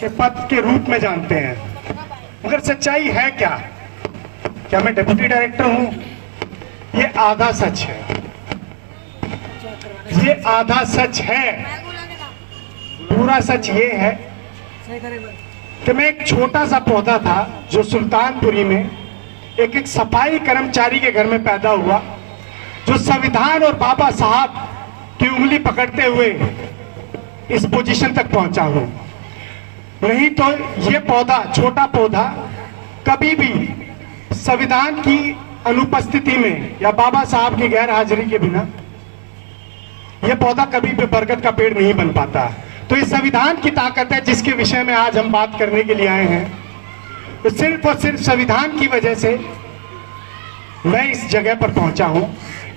के पद के रूप में जानते हैं, मगर सच्चाई है क्या? क्या मैं डिप्टी डायरेक्टर हूं? ये आधा सच है, ये आधा सच है। पूरा सच ये है कि मैं एक छोटा सा पौधा था जो सुल्तानपुरी में एक सफाई कर्मचारी के घर में पैदा हुआ, जो संविधान और बाबा साहब की उंगली पकड़ते हुए इस पोजीशन तक पहुंचा हूं। नहीं तो ये पौधा, छोटा पौधा, कभी भी संविधान की अनुपस्थिति में या बाबा साहब की गैर हाजिरी के बिना यह पौधा कभी भी बरगद का पेड़ नहीं बन पाता। तो ये संविधान की ताकत है जिसके विषय में आज हम बात करने के लिए आए हैं। तो सिर्फ और सिर्फ संविधान की वजह से मैं इस जगह पर पहुंचा हूं।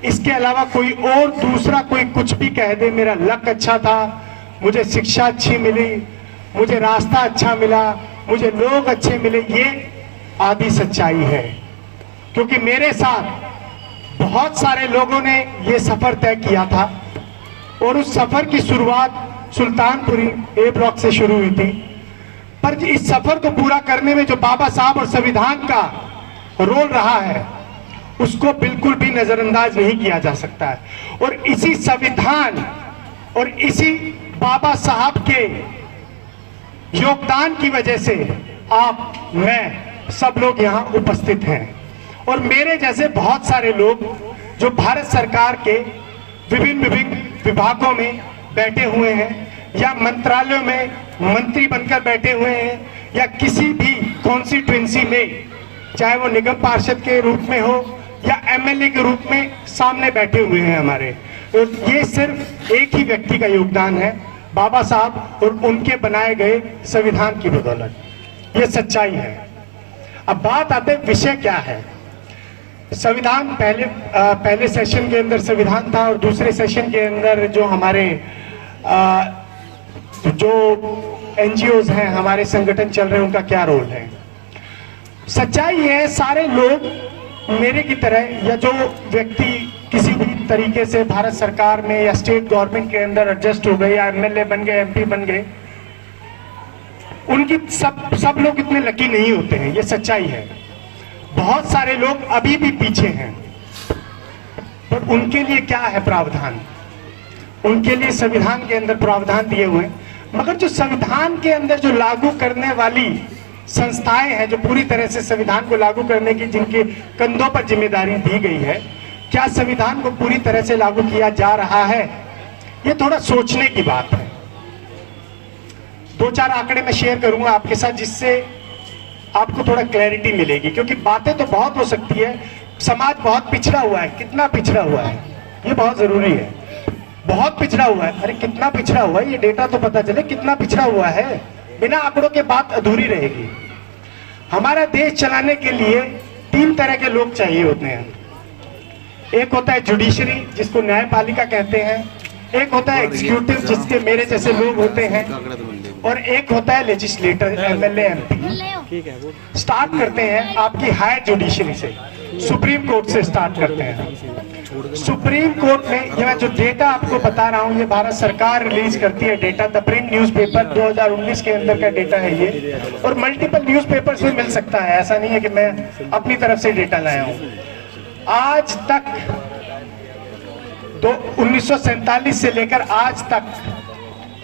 इसके अलावा कोई और दूसरा कोई कुछ भी कह दे, मेरा लक अच्छा था, मुझे शिक्षा अच्छी मिली, मुझे रास्ता अच्छा मिला, मुझे लोग अच्छे मिले, ये आधी सच्चाई है। क्योंकि मेरे साथ बहुत सारे लोगों ने ये सफर तय किया था और उस सफर की शुरुआत सुल्तानपुरी ए ब्लॉक से शुरू हुई थी। पर इस सफर को पूरा करने में जो बाबा साहब और संविधान का रोल रहा है उसको बिल्कुल भी नजरअंदाज नहीं किया जा सकता है। और इसी संविधान और इसी बाबा साहब के योगदान की वजह से आप, मैं, सब लोग यहाँ उपस्थित हैं। और मेरे जैसे बहुत सारे लोग जो भारत सरकार के विभिन्न विभिन्न विभागों में बैठे हुए हैं या मंत्रालयों में मंत्री बनकर बैठे हुए हैं या किसी भी कॉन्स्टिट्यूएंसी में, चाहे वो निगम पार्षद के रूप में हो या एमएलए के रूप में, सामने बैठे हुए हैं हमारे। तो ये सिर्फ एक ही व्यक्ति का योगदान है, बाबा साहब और उनके बनाए गए संविधान की बदौलत। ये सच्चाई है। अब बात आते हैं विषय क्या है। संविधान पहले सेशन के अंदर संविधान था और दूसरे सेशन के अंदर जो हमारे जो एनजीओज हैं, हमारे संगठन चल रहे हैं, उनका क्या रोल है। सच्चाई है, सारे लोग मेरे की तरह या जो व्यक्ति किसी भी तरीके से भारत सरकार में या स्टेट गवर्नमेंट के अंदर एडजस्ट हो गए या एमएलए बन गए, एमपी बन गए, उनकी सब लोग इतने लकी नहीं होते हैं। ये सच्चाई है। बहुत सारे लोग अभी भी पीछे हैं। पर उनके लिए क्या है प्रावधान? उनके लिए संविधान के अंदर प्रावधान दिए हुए हैं, मगर जो संविधान के अंदर जो लागू करने वाली संस्थाएं हैं, जो पूरी तरह से संविधान को लागू करने की जिनके कंधों पर जिम्मेदारी दी गई है, क्या संविधान को पूरी तरह से लागू किया जा रहा है? ये थोड़ा सोचने की बात है। 2-4 आंकड़े मैं शेयर करूंगा आपके साथ जिससे आपको थोड़ा क्लैरिटी मिलेगी। क्योंकि बातें तो बहुत हो सकती है, समाज बहुत पिछड़ा हुआ है, कितना पिछड़ा हुआ है ये बहुत जरूरी है। बहुत पिछड़ा हुआ है, अरे कितना पिछड़ा हुआ है ये डेटा तो पता चले, कितना पिछड़ा हुआ है। बिना आंकड़ों के बात अधूरी रहेगी। हमारा देश चलाने के लिए 3 तरह के लोग चाहिए होते हैं। एक होता है जुडिशरी, जिसको न्यायपालिका कहते हैं, एक होता है एग्जीक्यूटिव, जिसके मेरे जैसे लोग होते हैं, और एक होता है लेजिस्लेटर, एमएलए, एमपी। स्टार्ट करते हैं आपकी हायर जुडिशरी से, सुप्रीम कोर्ट से स्टार्ट करते हैं। सुप्रीम कोर्ट में ये मैं जो डेटा आपको बता रहा हूँ, ये भारत सरकार रिलीज करती है डेटा। द प्रिंट न्यूज़पेपर 2019 के अंदर का डेटा है ये, और मल्टीपल न्यूज़पेपर्स में मिल सकता है, ऐसा नहीं है कि मैं अपनी तरफ से डेटा लाया हूँ। आज तक 1947 से लेकर आज तक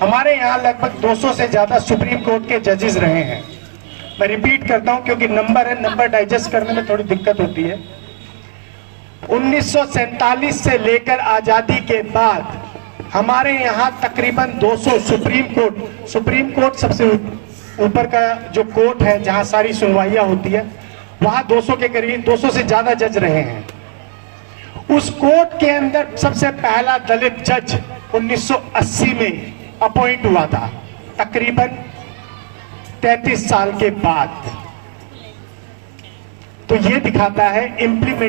हमारे यहाँ लगभग 200 से ज्यादा सुप्रीम कोर्ट के जजेस रहे हैं। मैं रिपीट करता हूं क्योंकि नंबर है, नंबर डाइजेस्ट करने में थोड़ी दिक्कत होती है। 1947 से लेकर आजादी के बाद हमारे यहाँ तकरीबन 200 सुप्रीम कोर्ट सबसे ऊपर का जो कोर्ट है जहां सारी सुनवाइयां होती है, वहां 200 के करीब, 200 से ज्यादा जज रहे हैं। उस कोर्ट के अंदर सबसे पहला दलित जज 1980 में अपॉइंट हुआ था, तकरीबन 33 साल के बाद। तो ये दिखाता है इम्प्लीमेंट